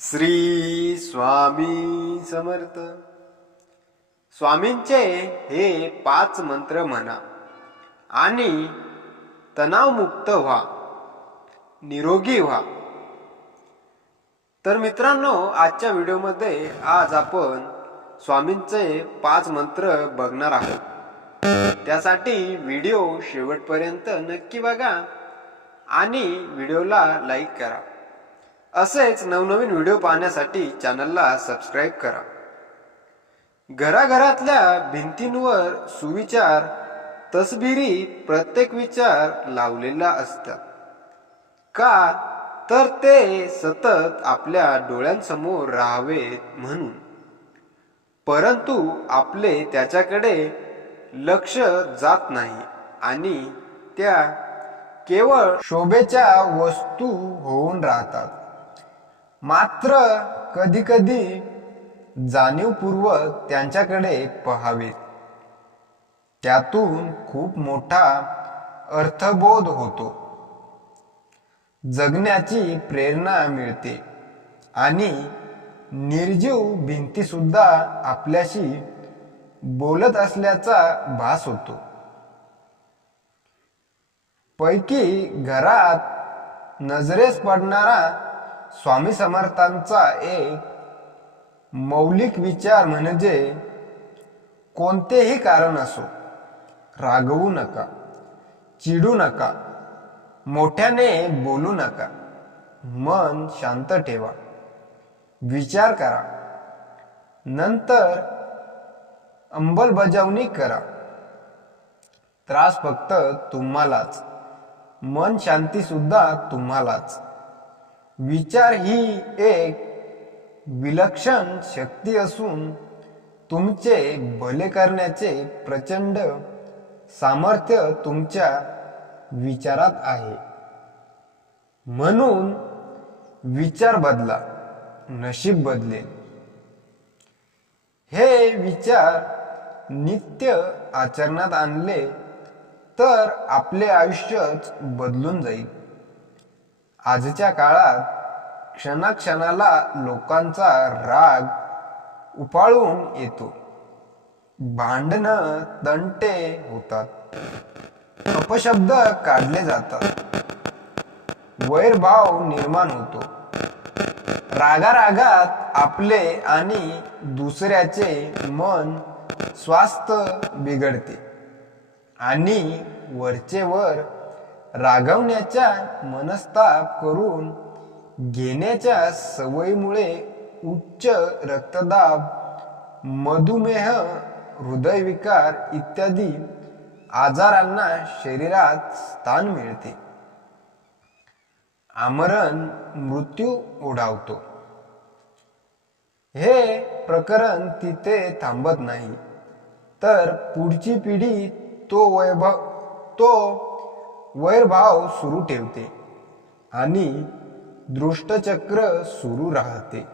श्री स्वामी समर्थ. स्वामींचे हे पाच मंत्र म्हणा आणि तणावमुक्त व्हा निरोगी व्हा. तर मित्रांनो आजच्या व्हिडिओमध्ये आज आपण स्वामींचे पाच मंत्र बघणार आहोत. त्यासाठी व्हिडिओ शेवटपर्यंत नक्की बघा आणि व्हिडिओला लाईक करा. असेच नवनवीन व्हिडिओ पाहण्यासाठी चॅनलला सबस्क्राईब करा. घराघरातल्या भिंतींवर सुविचार तसबिरी प्रत्येक विचार लावलेला असतात. का तर ते सतत आपल्या डोळ्यांसमोर राहावे म्हणून. परंतु आपले त्याच्याकडे लक्ष जात नाही आणि त्या केवळ शोभेच्या वस्तू होऊन राहतात. मात्र कधी कधी जाणीवपूर्वक त्यांच्याकडे पहावेत. त्यातून खूप मोठा अर्थबोध होतो. जगण्याची प्रेरणा मिळते आणि निर्जीव भिंती सुद्धा आपल्याशी बोलत असल्याचा भास होतो. पैकी घरात नजरेस पडणारा स्वामी समर्थांचा एक मौलिक विचार म्हणजे कोणतेही कारण असो रागवू नका चिडू नका मोठ्याने बोलू नका मन शांत ठेवा विचार करा नंतर अंमलबजावणी करा. त्रास फक्त तुम्हालाच मन शांती सुद्धा तुम्हालाच. विचार ही एक विलक्षण शक्ती असून तुमचे भले करण्याचे प्रचंड सामर्थ्य तुमच्या विचारात आहे. म्हणून विचार बदला नशीब बदलेल हे विचार नित्य आचरणात आणले तर आपले आयुष्यच बदलून जाईल. आजच्या काळात क्षणाक्षणाला लोकांचा राग उपाळून येतो. भांडणं तंटे होतात. अपशब्द काढले जातात. वैरभाव निर्माण होतो. रागारागात आपले आणि दुसऱ्याचे मन स्वास्थ्य बिघडते. आणि वरचे वर रागवण्याच्या मनस्ताप करून घेण्याच्या सवयीमुळे उच्च रक्तदाब मधुमेह हृदयविकार इत्यादी आजारांना शरीरात स्थान मिळते. आमरण मृत्यू ओढावतो. हे प्रकरण तिथे थांबत नाही. तर पुढची पिढी तो वैभव तो वैरभाव सुरू ठेवते आणि दृष्टचक्र सुरू राहते.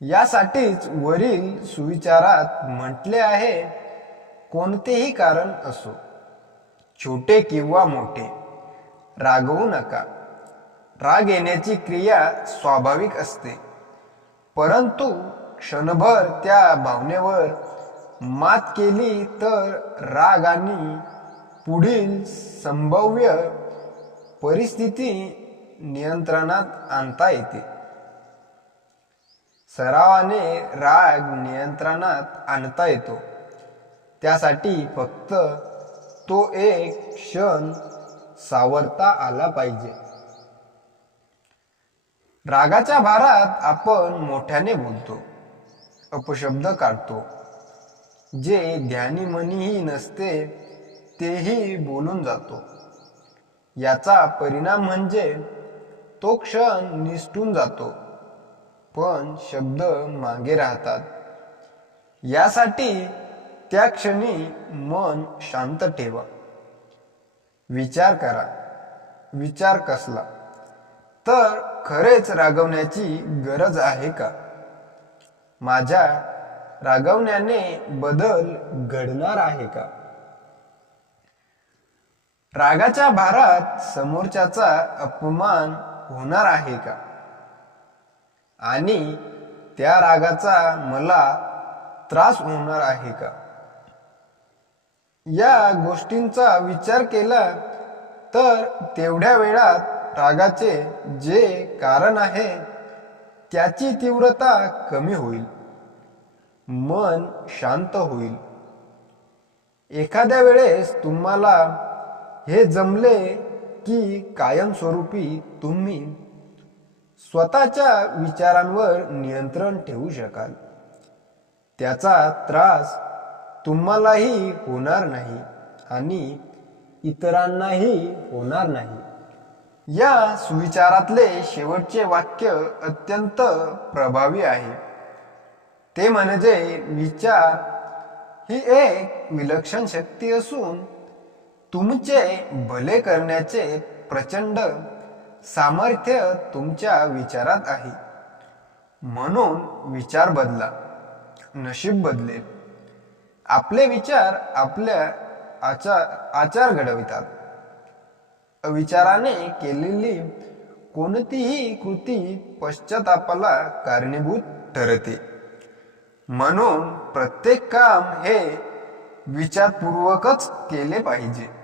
यासाठीच वरील सुविचारात म्हटले आहे कोणतेही कारण असो. छोटे किंवा मोठे रागवू नका. राग येण्याची क्रिया स्वाभाविक असते. परंतु क्षणभर त्या भावनेवर मात केली तर राग आणि पुढील संभाव्य परिस्थिती नियंत्रणात आणता येते. सरावाने राग नियंत्रणात आणता येतो. त्यासाठी फक्त तो एक क्षण सावरता आला पाहिजे. रागाच्या भारात आपण मोठ्याने बोलतो अपशब्द काढतो जे ध्यानी मनीही नसते तेही बोलून जातो. याचा परिणाम म्हणजे तो क्षण निसटून जातो. पण शब्द मागे राहतात. यासाठी त्या क्षणी मन शांत ठेवा. विचार करा. विचार कसला? तर खरेच रागवण्याची गरज आहे का? माझ्या रागवण्याने बदल घडणार आहे का? रागाच्या भारात समोरच्याचा अपमान होणार आहे का? आणि त्या रागाचा मला त्रास होणार आहे का? या गोष्टींचा विचार केला तर तेवढ्या वेळात रागाचे जे कारण आहे त्याची तीव्रता कमी होईल. मन शांत होईल. एखाद्या वेळेस तुम्हाला हे जमले की कायमस्वरूपी तुम्ही स्वतःच्या विचारांवर नियंत्रण ठेवू शकाल. त्याचा त्रास तुम्हालाही होणार नाही आणि इतरांनाही होणार नाही. या सुविचारातले शेवटचे वाक्य अत्यंत प्रभावी आहे. ते म्हणजे विचार ही एक विलक्षण शक्ती असून तुमचे भले करण्याचे प्रचंड सामर्थ्य तुमच्या विचारात आहे. म्हणून विचार बदला नशीब बदलेल आपले विचार आपल्या आचार आचार घडवितात. विचाराने केलेली कोणतीही कृती पश्चातापाला कारणीभूत ठरते. म्हणून प्रत्येक काम हे विचारपूर्वकच केले पाहिजे.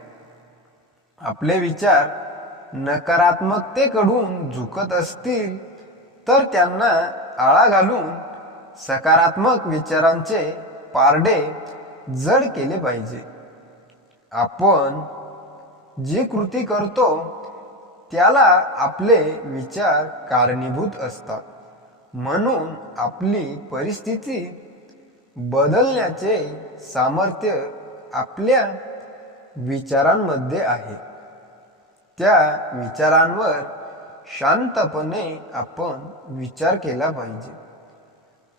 आपले विचार नकारात्मकतेकडून झुकत असतील तर त्यांना आळा घालून सकारात्मक विचारांचे पारडे जड केले पाहिजे. आपण जी कृती करतो त्याला आपले विचार कारणीभूत असतात. म्हणून आपली परिस्थिती बदलण्याचे सामर्थ्य आपल्या विचारांमध्ये आहे. त्या विचारांवर शांतपणे आपण विचार केला पाहिजे.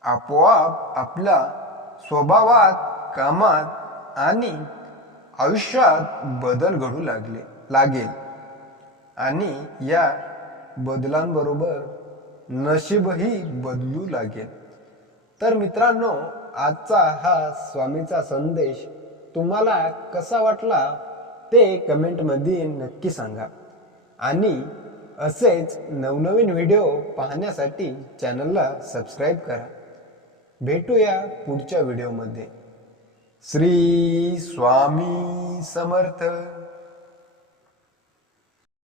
आपोआप आपल्या स्वभावात कामात आणि आयुष्यात बदल घडू लागले लागेल. आणि या बदलांबरोबर नशीबही बदलू लागेल. तर मित्रांनो आजचा हा स्वामीचा संदेश तुम्हाला कसा वाटला ते कमेंटमध्ये नक्की सांगा. आणि असेच नवनवीन व्हिडिओ पाहण्यासाठी चॅनलला सबस्क्राईब करा. भेटूया पुढच्या व्हिडिओमध्ये श्री स्वामी समर्थ.